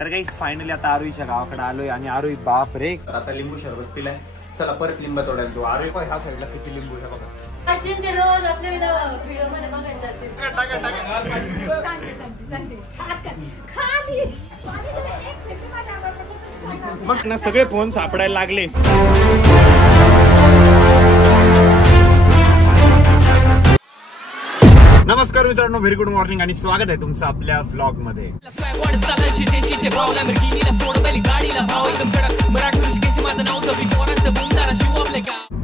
तर काही फायनली आता आरोईच्या गावाकडे आलोय आणि आरोई बाप रे आता लिंबू सरबत पिलाय. चला परत लिंबा तोडायला तो आरोई पण ह्या साईडला किती लिंबू आहे बघा. रोज आपल्या व्हिडिओ मध्ये बघायला मग ना सगळे फोन सापडायला लागले. नमस्कार मित्रांनो, व्हेरी गुड मॉर्निंग आणि स्वागत आहे तुमचं आपल्या व्लॉग मध्ये.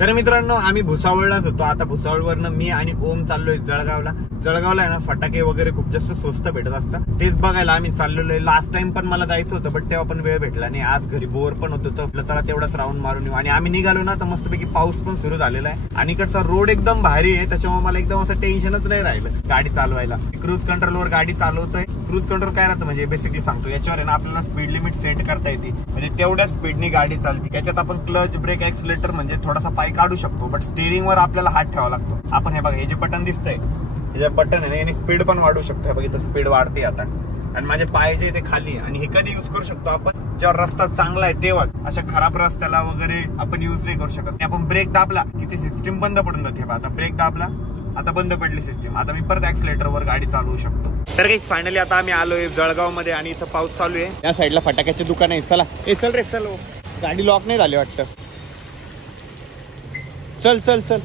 तर मित्रांनो आम्ही भुसावळलाच होतो. आता भुसावळवरनं मी आणि ओम चाललोय जळगावला. जळगावला आहे ना फटाके वगैरे खूप जास्त स्वस्त भेटत असतात, तेच बघायला आम्ही चाललेलो आहे. लास्ट टाइम पण मला जायचं होतं बट तेव्हा पण वेळ भेटला नाही. आज घरी बोर पण होतो तर चला तेवढाच राऊंड मारून येऊ. आणि आम्ही निघालो ना तर मस्तपैकी पाऊस पण सुरू झालेला आहे आणि इकडचा रोड एकदम भारी आहे, त्याच्यामुळे मला एकदम असं टेन्शनच नाही राहिलं गाडी चालवायला. क्रूज कंट्रोलवर गाडी चालवतोय. क्रूज कंट्रोल काय राहतं म्हणजे बेसिकली सांगतो, याच्यावर आहे ना आपल्याला स्पीड लिमिट सेट करता येते, म्हणजे तेवढ्या स्पीडनी गाडी चालते. याच्यात आपण क्लच ब्रेक एक्सिलेटर म्हणजे थोडासा पाय काढू शकतो, बट स्टीअरिंग वर आपल्याला हात ठेवावा लागतो. आपण हे बघा, हे जे बटन दिसतंय हे जे बटन आहे याने स्पीड पण वाढू शकतो. हे बघा इथं स्पीड वाढते आता. आणि माझे पाय जे ते खाली, आणि हे कधी युज करू शकतो आपण जेव्हा रस्ता चांगला आहे तेव्हा. अशा खराब रस्त्याला वगैरे आपण युज नाही करू शकत. आपण ब्रेक दाबला की ती सिस्टीम बंद पडून जाते. आता ब्रेक दाबला, आता बंद पडली सिस्टीम, आता मी परत ऍक्सिलेटर वर गाडी चालवू शकतो. तर काही फायनली आता आम्ही आलोय जळगाव मध्ये आणि इथं पाऊस चालू आहे. या साईडला फटाक्याचे दुकान आहे. चला चल रे चल, गाडी लॉक नाही झाली वाटतं. चल चल चल.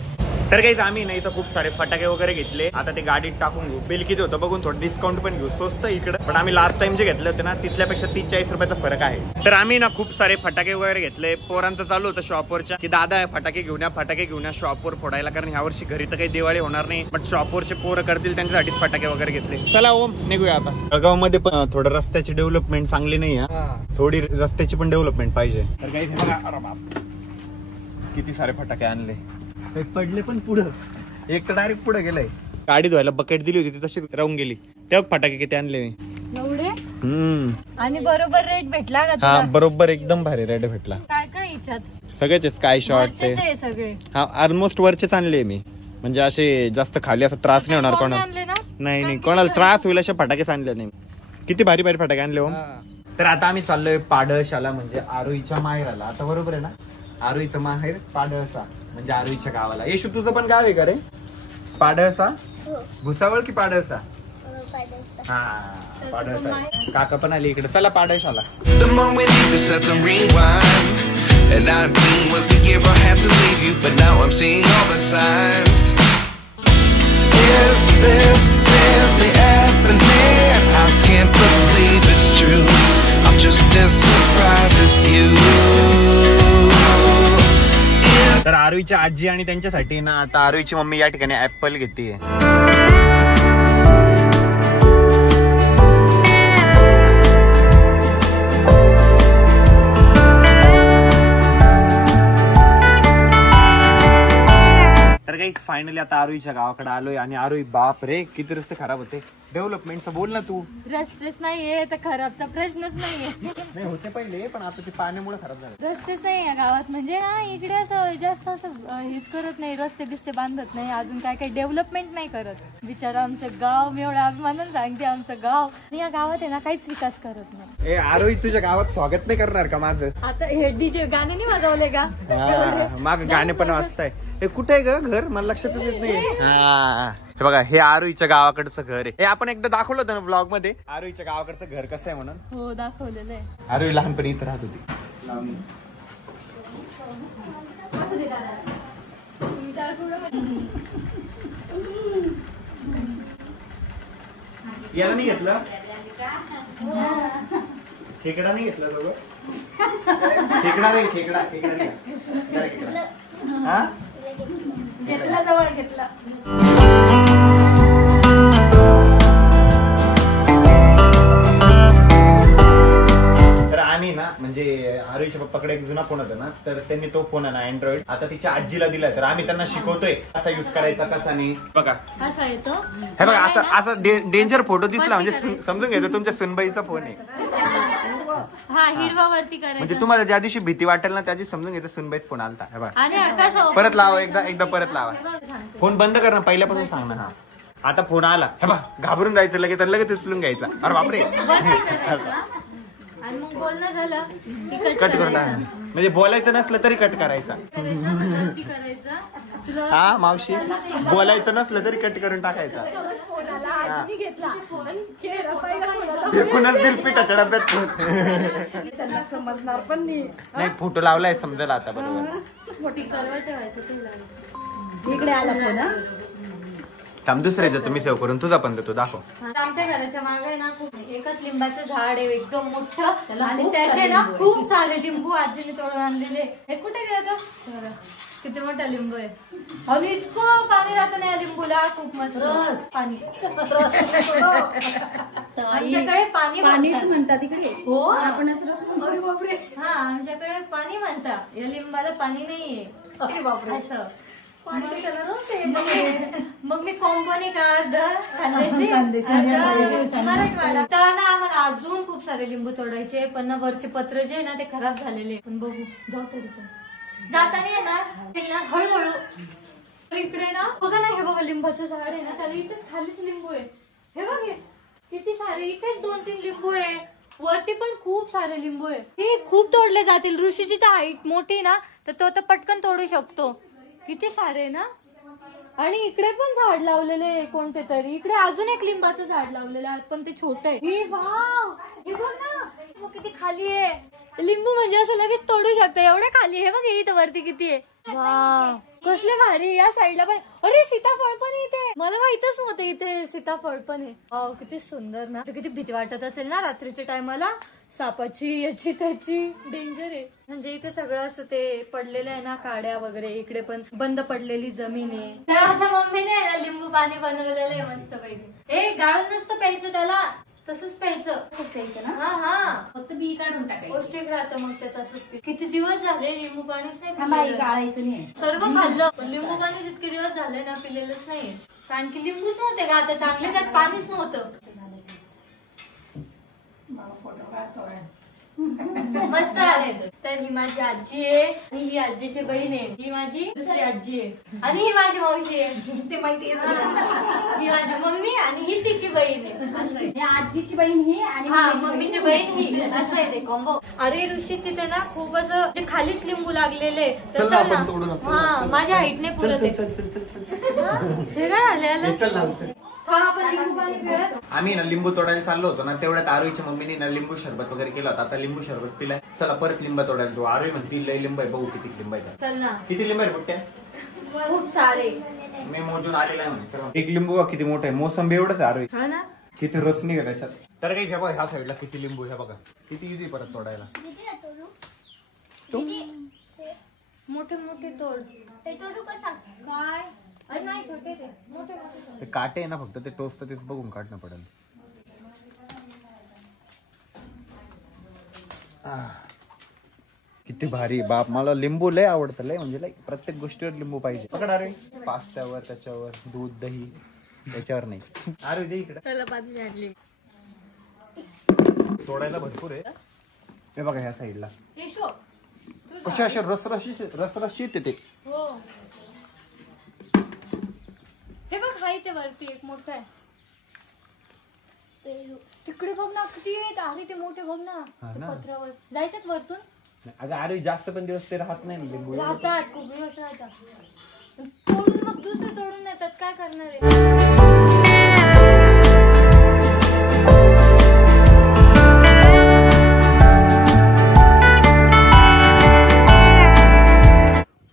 तर काही आम्ही नाही तर खूप सारे फटाके वगैरे घेतले. आता ते गाडीत टाकून घेऊ. बिल किती होतं बघून थोडं डिस्काउंट पण घेऊ. स्वस्त इकडे, पण आम्ही लास्ट टाइम जे घेतले होते ना तिथल्यापेक्षा 30-40 रुपयाचा फरक आहे. तर आम्ही ना खूप सारे फटाके वगैरे घेतले. पोरांचं चालू होतं शॉपवरच्या की दादा फटाके घेऊन या शॉपवर फोडायला, कारण ह्यावर्षी घरी तर काही दिवाळी होणार नाही, पण शॉपवरचे पोरं करतील त्यांच्यासाठी फटाके वगैरे घेतले. चला ओम निघूया आता. जळगाव मध्ये पण थोडं रस्त्याची डेव्हलपमेंट चांगली नाही आहे, थोडी रस्त्याची पण डेव्हलपमेंट पाहिजे. तर काही किती सारे फटाके आणले, पडले पण पुढं. एक तर डायरेक्ट पुढे गेलाय. गाडी धुवायला बकेट दिली होती ती तशीच राहून गेली. तेव्हा फटाके किती आणले मी एवढे. आणि बरोबर रेट भेटला का? हा बरोबर एकदम भारी रेट भेटला. काय काय याच्यात सगळेच स्काय शॉट सगळे. हा ऑलमोस्ट वरचेच आणले मी, म्हणजे असे जास्त खाली असं त्रास नाही होणार कोणाला. नाही कोणाला त्रास होईल असे फटाकेच आणले नाही. किती भारी भारी फटाके आणले हो. तर आता आम्ही चाललोय पाडळशाला, म्हणजे आरोईच्या माहेराला. आता बरोबर आहे ना, आरोईचं माहेर पाडळसा म्हणजे आरोईच्या गावाला. येशू तुझं पण गाव आहे का रे? पाडळसा. भुसावळ की पाडळसा? हा पाडळसा. काका पण आली इकडे. चला पाडळशाला. तर आरोईच्या आजी आणि त्यांच्यासाठी ना आता आरोईची मम्मी या ठिकाणी ऍपल घेते. तर काही फायनली आता आरोईच्या गावाकडे आलोय आणि आरोई बाप रे किती रस्ते खराब होते. डेव्हलपमेंटचं बोल ना तू. रस्तेच नाहीये तर खराबचा प्रश्नच नाहीये. नाही होते पहिले, पण आता ते पाण्यामुळे खराब झाले. रस्तेच नाही या गावात, म्हणजे ना इकडे असं जास्त असं हेच करत नाही, रस्ते बिस्ते बांधत नाही, अजून काय काही डेव्हलपमेंट नाही करत. बिचारा आमचं गाव, मी एवढा अभिमानानं सांगते आमचं गाव. या गावात आहे ना काहीच विकास करत नाही. ए आरोई तुझ्या गावात स्वागत नाही करणार का माझं? आता हे डीजे गाणे नाही वाजवले का? माग गाणे पण वाजताय. हे कुठे आहे ग घर? मला लक्षातच येत नाही. हे बघा हे आरोईच्या गावाकडचं घर आहे. हे आपण एकदा दाखवलं होतं ना ब्लॉग मध्ये, आरोईच्या गावाकडचं घर कसं आहे म्हणून. हो दाखवलेलं आहे. आरोई लहानपणी इथं राहत होती. याला नाही घेतलं, खेकडा नाही घेतला तो. खेकडा नाही, खेकडा खेकडा हा घेतला, जवळ घेतला. तर आम्ही ना म्हणजे आरोईच्या पप्पाकडे एक जुना फोन होता ना, तर त्यांनी तो फोन आहे ना अँड्रॉइड आता तिच्या आजीला दिलाय. तर आम्ही त्यांना शिकवतोय कसा युज करायचा कसा नाही. बघा असा येतो. हे बघा असं असं डेंजर फोटो दिसला म्हणजे समजून घ्यायचं तुमच्या सुनबाईचा फोन आहे. हा हिरवा वरती करायचं, म्हणजे तुम्हाला ज्या दिवशी भीती वाटेल ना त्या दिवशी समजून घ्यायचं सुनबाईच फोन आलता. हे बघा आणि परत लावा, एकदा परत लावा. फोन बंद कर ना, पहिल्यापासून सांग ना. हा आता फोन आला, हे बघ घाबरून जायचं लगेच, लगेच उचलून घ्यायचा. अरे बापरे. बोलणं झालं की कट करून टाका. म्हणजे बोलायचं नसलं तरी कट करायचा. हा मावशी, बोलायचं नसलं तरी कट करून टाकायचा. फेकूनच दिल पिठाच्या डब्यात. समजणार पण नाही, फोटो लावलाय समजेल आता बरोबर. इकडे आला ना. थांब, दुसरे देतो मी सेव्ह करून, तुझा पण देतो, दाखव. आमच्या घराच्या मागे ना खूप एकच लिंबाचं झाड आहे एकदम मोठं आणि त्याचे ना खूप सारे लिंबू आजीने तोडून आणलेले. हे कुठे गेलं? किती मोठा लिंबू आहे आणि इतकं पाणी राहतं ना या लिंबूला, खूप मस्त रस पाणी. आमच्याकडे पाणीच म्हणतात इकडे. हो, आपणच रस म्हणतो. बापरे. हा, आमच्याकडे पाणी म्हणतात, या लिंबाला पाणी नाहीये. बापरे. असं मग मी कंपनी का मराठवाडा. तर ना आम्हाला अजून खूप सारे लिंबू तोडायचे, पण ना वरचे पत्र जे आहे ना ते खराब झालेले. पण बघू, जाऊ तरी पण जाताना आहे ना हळूहळू. इकडे ना बघा ना, हे बघा लिंबाचं झाड आहे ना, त्याला इथेच खालीच लिंबू आहे. हे बघ किती सारे, इथेच 2-3 लिंबू आहे, वरती पण खूप सारे लिंबू आहे. हे खूप तोडले जातील. ऋषीची तर हाईट मोठी ना, तर तो तर पटकन तोडू शकतो. किती सारे ना. आणि इकडे पण झाड लावलेले कोणते तरी. इकडे अजून एक लिंबाचं झाड लावलेलं आहे, पण ते छोटं आहे. हे बघ ना, किती खाली आहे लिंबू. म्हणजे असं लगेच तोडू शकतं, एवढे खाली आहे. बघ इथं वरती किती आहे. वाव, कसले भारी. या साईडला पण, अरे सीताफळ पण इथे. मला माहितच नव्हतं इथे सीताफळ पण आहे. वाव, किती सुंदर ना. किती भीती वाटत असेल ना रात्रीच्या टायमाला, सापाची याची त्याची. डेंजर आहे. म्हणजे इथे सगळं असं ते पडलेलं आहे ना, काड्या वगैरे. इकडे पण बंद पडलेली जमीन आहे. तर आता मम्मीने ना लिंबू पाणी बनवलेलं आहे मस्त पैकी. हे गाळून नसतं प्यायचं, त्याला तसंच प्यायचं. खूप प्यायचं ना. हा हा, फक्त बी काढून टाकायचं. पौष्टिक राहतं मग ते तसंच. किती दिवस झाले लिंबू पाणीच नाही गाळायचं नाही. सर्व खाल्लं, पण लिंबू पाणी जितके दिवस झाले ना पिलेलंच नाही. कारण की लिंबूच नव्हते का आता चांगले, त्यात पाणीच नव्हतं. मस्त आले. तर ही माझी आजी आहे आणि ही आजीची बहीण आहे. ही माझी दुसरी आजी आहे आणि ही माझी मावशी आहे. ते माहिती आहे. ही माझी मम्मी आणि ही तिची बहीण आहे. असं आहे. आजीची बहीण ही आणि हा, मम्मीची बहीण ही. असं आहे ते कॉम्बो. अरे ऋषी, तिथे ना खूप असं खालीच लिंबू लागलेले. हा, माझ्या हाईटने पुरत आहे. हे काय झालं? आम्ही ना लिंबू तोडायला चाललो होतो ना, तेवढ्यात आरोहीच्या मम्मीने ना लिंबू सरबत वगैरे केला होता. आता लिंबू सरबत पिलाय, चला परत लिंबा तोडायला. तो आरोही म्हणती लय लिंब आहे, बघू किती लिंब आहे. चल ना. किती लिंब आहे बुट्ट्या? खूप सारे. मी मोजून आलेला आहे म्हणे. चला, एक लिंबू किती मोठं आहे. मोसंबी एवढंच आहे आरोही. हा ना, किती रस निघाला त्याच्यात. तर काही बघा ह्या साईडला किती लिंबू आहे बघा, किती इझी परत तोडायला. मोठे मोठे तोड. काय? अरे नाही, छोटे ते मोठे मोठे. ते काटे आहे ना, फक्त ते टोस्ट तेच बघून काढणं पडेल. किती भारी बाप. मला लिंबू लय आवडतं, लय म्हणजे लय. प्रत्येक गोष्टीवर लिंबू पाहिजे. पकडा रे, पास्त्यावर, त्याच्यावर दूध दही, त्याच्यावर नाही. अरे दे इकडे. तोडायला भरपूर आहे. हे बघा ह्या साईडला कशी अशा रसरशीत येते. हे बघ, हाय ते वरती एक मोठा आहे. तिकडे बघ ना किती आहेत. अरे ते मोठे बघ ना पत्रावर. जायचं वरतून. अगं अरे जास्त पण दिवस ते राहत नाही लिंबू. राहतात, खूप दिवस राहतात. तोडून मग दुसरं तोडून येतात. काय करणार आहे.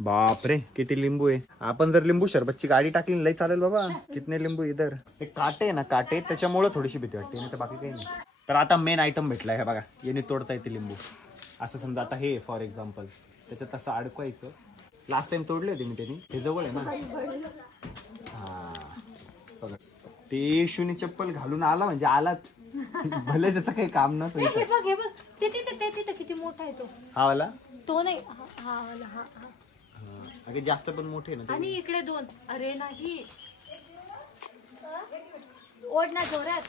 बापरे, किती लिंबू आहे. आपण जर लिंबू शरबतची गाडी टाकली लई चालेल बाबा. कितने लिंबू इधर. हे काटे ना, काटे त्याच्यामुळे थोडीशी भीती वाटते, नाही तर बाकी काही नाही. तर आता मेन आयटम भेटलाय. हे बघा, याने तोडता येते लिंबू. असं समजा आता हे फॉर एक्झाम्पल त्याच्यात असं अडकवायचं. लास्ट टाइम तोडले होते मी त्यांनी. हे जवळ आहे ना. हा बघा, ते शून्य चप्पल घालून आला म्हणजे आलाच. भले त्याचं काही काम नसतं. हे बघ, हे बघ, ते तिथं किती मोठा आहे तो. हा वाला तो नाही, हा वाला. हा हा. अगे जास्त पण मोठे ना. आणि इकडे 2. अरे नाही, ओढ ना जोरात.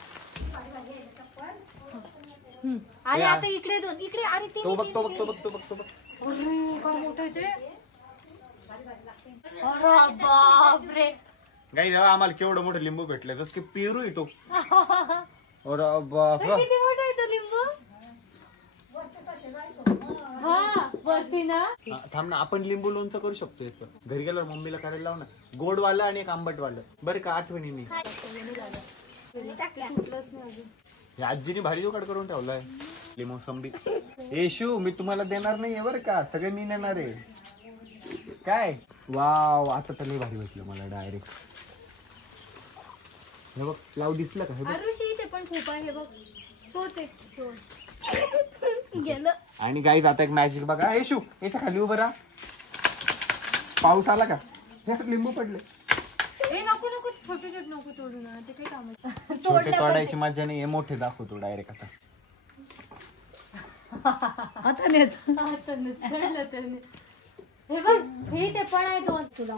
अरे आता इकडे 2. इकडे. अरे ते तो बघ, तो बघ, तो बघ, तो बघ, तो बघ. अरे काय मोठं आहे ते. अरे बापरे. गाईज आम्हाला केवढं मोठं लिंबू भेटलंय. जसं की पेरू येतो. अरे बाप, किती मोठा आहे तो लिंबू. वरती ना थांब ना, आपण लिंबू लोणचं करू शकतो याचं. घरी गेल्यावर मम्मीला करायला लाव ना. गोडवालं आणि एक आंबटवालं. बरं का, आठवणी मी या आजीने भारी जोगाड करून ठेवलाय. मोसंबी येशू मी तुम्हाला देणार नाहीये बरं का, सगळे मी नेणार आहे. काय वाव, आता तर लई भारी भेटलं मला डायरेक्ट. हे बघ लाव दिसलं का, हे बघ. आरुषी इथे पण खूप आहे बघ. तो ते गेलं. आणि गाईज आता एक मॅजिक बघा. येशू याच्या खाली उभं राहा. पाऊस आला का, लिंबू पडले. ए नको नको, छोटे छोटे नको तोडू ना, ते काही काम छोटे तोडायची मजा नाही, मोठे दाखवतो डायरेक्ट. आता हे बघ, हे ते पण आहे दोन. तुला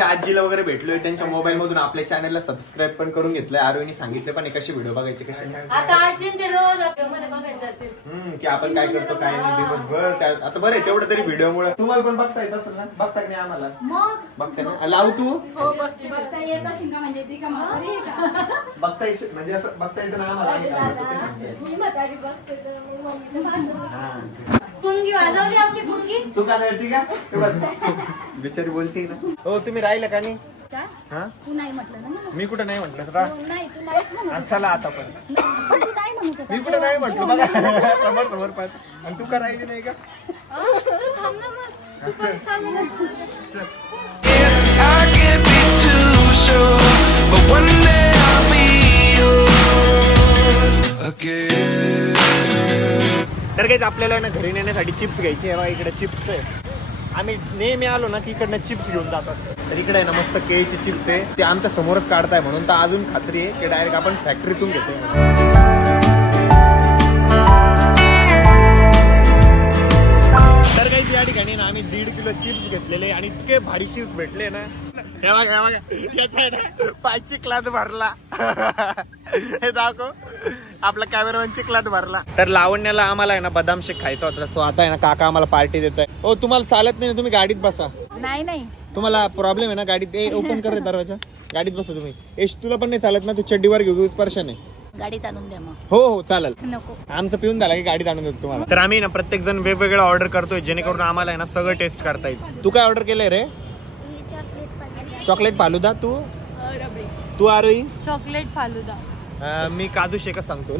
आजीला वगैरे भेटलोय, त्यांच्या मोबाईल मधून आपल्या चॅनलला सबस्क्राईब पण करून घेतलंय. आरोहीने सांगितलं पण कशी व्हिडिओ बघायचे, कसे आता आजी ते रोज मध्ये बघायला जाते की आपण काय करतो काय नाही दिवसभर. आता बरं आहे तेवढं तरी व्हिडिओ मुळे तुम्हाला पण बघता येत असेल ना. बघता की नाही आम्हाला? बघता ना, लाव तू. बघता येत असेल का, म्हणजे ती का म्हातारी आहे का? बघता येत म्हणजे असं बघता येतं ना आम्हाला. पुंगी वाजवली आपली पुंगी. तू का करते का बिचारी बोलते ना. हो तुम्ही राहिलं का नाही? हा तू नाही म्हटलं ना. मी कुठं नाही म्हटलं. नाही तू नाहीच म्हणत. चला आता पण तू नाही म्हणत होता. मी कुठं नाही म्हटलं बघा. समोर समोर पास. आणि तू का राहिली नाही का? थांब ना मग. तू पण चालू ना. I can't be too sure, but one day I'll be yours again. तर काही आपल्याला ना घरी नेण्यासाठी चिप्स घ्यायची आहे. इकडे चिप्स आहे. आम्ही नेहमी आलो ना की इकडनं चिप्स घेऊन जातात. तर इकडे आहे ना मस्त केळीचे चिप्स आहे. ते आमच्या समोरच काढताय म्हणून तर अजून खात्री आहे की डायरेक्ट आपण फॅक्टरीतून घेतोय. तर काही या ठिकाणी ना आम्ही 1.5 किलो चिप्स घेतलेले आणि इतके भारी चिप्स भेटले ना. हे बघा पाय चिखलात भरला. हे दाखव आपला कॅमेरामॅन चिखलात भरला. तर लावण्याला आम्हाला आहे ना बदाम शेक खायचा होता. तो आता आहे ना काका आम्हाला पार्टी देतोय. हो तुम्हाला चालत नाही ना, तुम्ही गाडीत बसा. नाही नाही तुम्हाला प्रॉब्लेम आहे ना गाडीत. ओपन कर रे दरवाजा. गाडीत बसा तुम्ही. एश तुला पण नाही चालत ना, तू चड्डीवर घेऊ स्पर्शन आहे. गाडीत आणून द्या मग. हो हो चालेल. नको आमचं पिऊन झाला की गाडीत आणून देतो तुम्हाला. तर आम्ही ना प्रत्येक जण वेगवेगळं ऑर्डर करतोय जेणेकरून आम्हाला आहे ना सगळं टेस्ट करता येईल. तू काय ऑर्डर केलंय रे? चॉकलेट फालुदा. तू आरोही? चॉकलेट फालुदा. मी काजू शेकच सांगतो.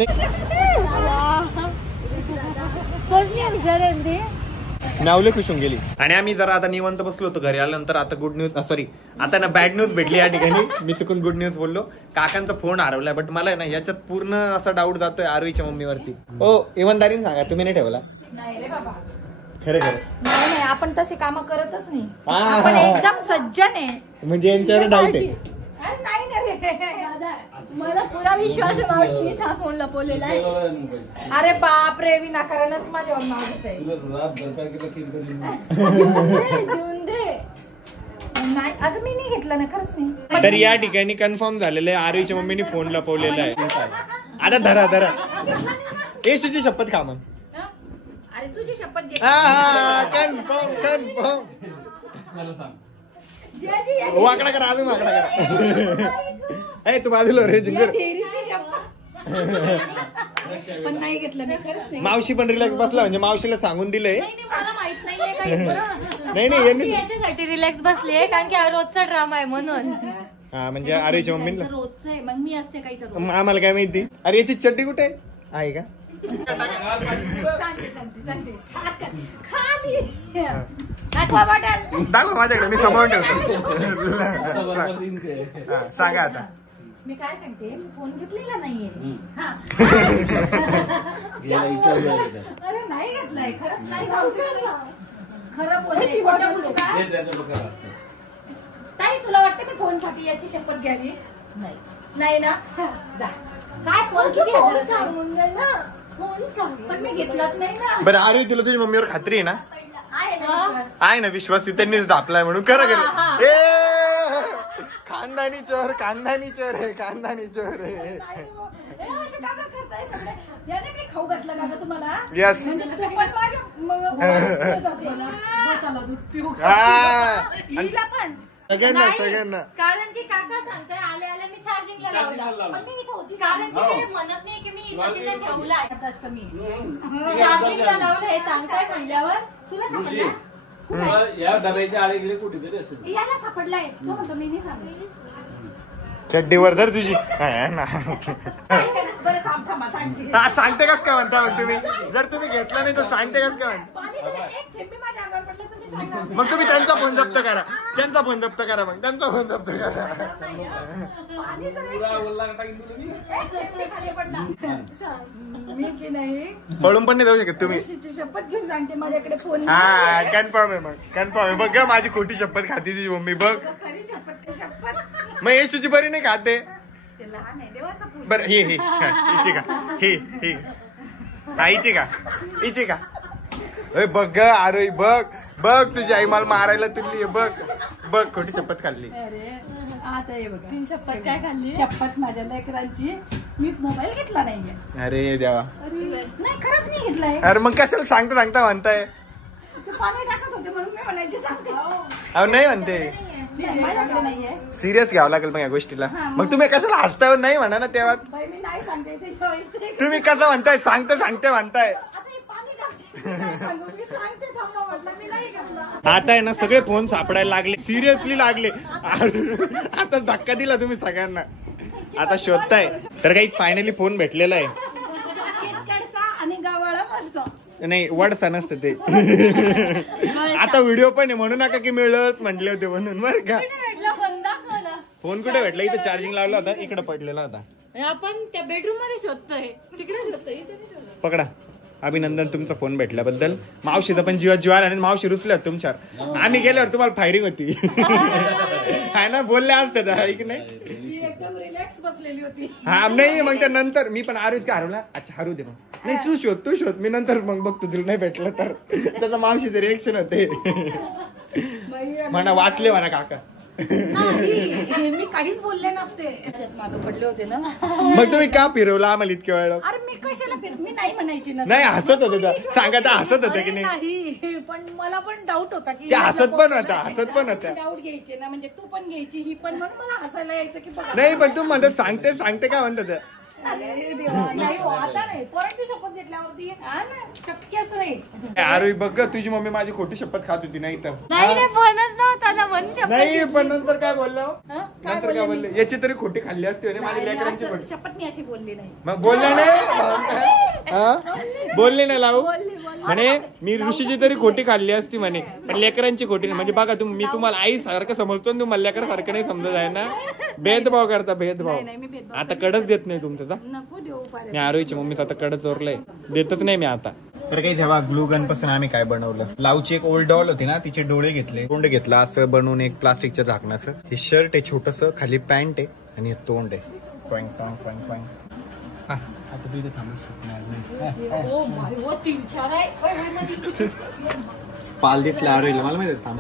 नावले खुश होऊन गेली. आणि आम्ही जरा आता निवांत बसलो होतो. घरी आल्यानंतर आता गुड न्यूज, सॉरी आता ना बॅड न्यूज भेटली या ठिकाणी. मी चुकून गुड न्यूज बोललो. काकांचा फोन हरवलाय. बट मला ना याच्यात पूर्ण असा डाऊट जातोय आरोहीच्या मम्मीवरती. हो इमानदारीने सांगा, तुम्ही नाही ठेवला? नाही रे बाबा. खरं खरं नाही आपण तशी कामं करतच नाही. हा. आपण एकदम सज्जन आहे. म्हणजे यांच्यावर डाऊट आहे. नाही ना रे, मला पुरा विश्वास आहे. मावशीने हा फोन लपवलेला आहे. अरे बाप रे, विनाकारणच माझ्यावर नाव घेतंय. देऊन दे. नाही अगं मी नाही घेतलं ना, खरंच नाही. तर या ठिकाणी कन्फर्म झालेलं आहे आरोहीच्या मम्मीने फोन लपवलेला आहे. आता धरा धरा. येशूची शपथ खा मग. अरे तुझी शपथ घे. Confirm confirm. वाकडा करा, अजून वाकडा करा. तू बाजूला रे जिंगर. पण नाही घेतलं मी, खरंच नाही. मावशी पण रिलॅक्स बसला म्हणजे मावशीला सांगून दिलंय. मला माहित नाहीये काही. नाही यांनी याच्यासाठी रिलॅक्स बसली कारण की हा रोजचा ड्रामा आहे म्हणून. हा म्हणजे आरोहीच्या मम्मीला रोजचं आहे, मग मी असते काही तर. आम्हाला काय माहिती. अरे याची चड्डी कुठे आहे का? सांगते खाली दाखवा बॉटल. दाखवा माझ्याकडे, मी सांभाळून ठेवतो. सांगा आता. मी काय सांगते, मी फोन घेतलेला नाहीये. अरे नाही घेतलाय, खरंच नाही. खरं बोलते. ताई तुला वाटतं मी फोन साठी याची शपथ घ्यावी? नाही ना जा काय फोन किती सांगून जाईल ना फोन सांग पण मी घेतलाच नाही ना. बरं आरोही तुला तुझ्या मम्मीवर खात्री आहे ना? आहे ना विश्वास त्यांनीच दापलाय म्हणून खरं खरं. ए खानदानी चोर खानदानी चोर आहे खानदानी चोर आहे. खाऊ घातलं का ग तुम्हाला? यस पण सगळ्यांना कारण की काका सांगताय आले आले मी चार्जिंगला लावला पण मी इथं होती कारण की ते म्हणत नाही की मी इथं तिथं ठेवलाय चार्जिंगला लावलं हे सांगताय म्हणल्यावर तुला सापडला या डब्याच्या आळीकडे कुठेतरी असेल याला सापडलाय तो म्हणतो मी नाही सांगितलं. चड्डीवर धर तुझी बरं सांग थांबा सांगते सांगते कस काय म्हणता मग तुम्ही जर तुम्ही घेतला नाही तर सांगते कस काय म्हणता. एक थेंबी माझ्या अंगावर पडलं तुम्ही सांगा मग तुम्ही त्यांचा फोन जप्त करा त्यांचा फोन जप्त करा मग त्यांचा फोन जप्त करा. पाणी जर पुरा ओल्ला टाकीन तुला मी. एक थेंबी खाली पडला मी की नाही पळून पण नाही जाऊ शकत तुम्ही. शपथ घेऊन सांगते माझ्याकडे फोन हा कन्फर्म आहे मग कन्फर्म आहे. बघ माझी खोटी शपथ खाती तुझी मम्मी बघ. खरी शपथ मग येशूची बरी नाही खाते. ते लहान आहे देवाचा पूल. बरं ही हिची का ही हा हिची का बघ आरोही बघ बघ तुझी आई मला मारायला तुली बघ खोटी शपथ खाल्ली. अरे आता हे बघा तीन शपथ काय खाल्ली शपथ माझ्या लेकरांची मी मोबाईल घेतला नाहीये. अरे देवा अरे नाही खरंच नाही घेतलाय. अरे मग कशाला सांगता म्हणताय. ते पाणी टाकत होते म्हणून मी म्हणायची सांगते अहो नाही म्हणते माझ्याकडे नाहीये. सिरियस घ्यावं लागेल मग या गोष्टीला. मग तुम्ही कशाला हसताय नाही म्हणा ना तेव्हा. बाई मी नाही सांगते इथे तुम्ही कसं म्हणताय सांगते म्हणताय. आता हे पाणी टाकते मी नाही सांगू मी सांगते थांबा म्हटलं मी नाही घेतला. आता आहे ना सगळे फोन सापडायला लागले सिरियसली लागले. आता धक्का दिला तुम्ही सगळ्यांना आता शोधताय तर काही फायनली फोन भेटलेला आहे. केडसा आणि गावाला मरतो नाही वडसा नसतं ते. आता व्हिडिओ पण आहे म्हणू नका की मिळत म्हटले होते म्हणून बरं का. भेटला पण दाखव ना फोन कुठे भेटला इथे चार्जिंग लावला होता इकडे पडलेला होता. आपण त्या बेडरूम मध्ये शोधतोय तिकडे शोधतोय इथे नाही शोधत. पकडा अभिनंदन तुमचा फोन भेटल्याबद्दल. मावशीचा पण जीवाला आणि मावशी रुसल्या तुमच्यावर. आम्ही गेल्यावर तुम्हाला फायरिंग होती आहे ना बोलले असते की नाही. एकदम रिलॅक्स बसलेली होती. हा नाही मग त्यानंतर मी पण आरुष का हरवला अच्छा हरू दे मग नाही तू शोध मी नंतर मग बघतो तुला नाही भेटलं तर. त्याचा मावशीचे रिएक्शन होते म्हणा वाचले म्हणा काका. नाही मी काहीच बोलले नसते मागे पडले होते ना. मग तुम्ही का फिरवला आम्हाला इतक्या वेळ. अरे मी कशाला मी नाही म्हणायची ना. नाही हसत होते सांगा तर हसत होते की नाही. नाही पण मला पण डाऊट होता की ते हसत पण होत्या डाऊट घ्यायचे ना म्हणजे तू पण घ्यायची ही पण म्हणून मला हसायला यायचं की बघा. नाही पण तू म्हणत सांगते काय म्हणतात. अरे देवा नाही हो आता नाही पोरांची शपथ घेतल्यावरती हा ना शक्यच नाही. आरोही बघ तुझी मम्मी माझी खोटी शपथ खात होती नाही तर नाही फोनच नव्हता ना म्हणून शपथ नाही पण नंतर काय बोललो काय नंतर काय बोलले याची तरी खोटी खाल्ली असते म्हणे माझ्या लेकरांची खोटी. शपथ मी अशी बोलली नाही. मग बोलले नाही बोलले नाही लावू म्हणे मी ऋषीची तरी खोटी खाल्ली असती म्हणे पण लेकरांची खोटी नाही. म्हणजे बघा मी तुम्हाला आई सारखं समजतो तुम्हाला लेकर सारखं नाही समजत आहे ना. भेदभाव करता भेदभाव आता कडच देत नाही तुमचा. नको देऊ पारे. मी आरोहीच्या मम्मीचं आता कडच चोरलंय देतच नाही मी आता. तर काही जेव्हा ग्लू गन पासून आम्ही काय बनवलं लावची एक ओल्ड डॉल होती ना तिचे डोळे घेतले तोंड घेतला असं बनवून एक प्लास्टिकच्या झाकणाचं. हे शर्ट आहे छोटस खाली पॅन्ट आहे आणि हे तोंड आहे. आता तू इथे थांबू पाल दिसला आरोहीला मला माहिती थांब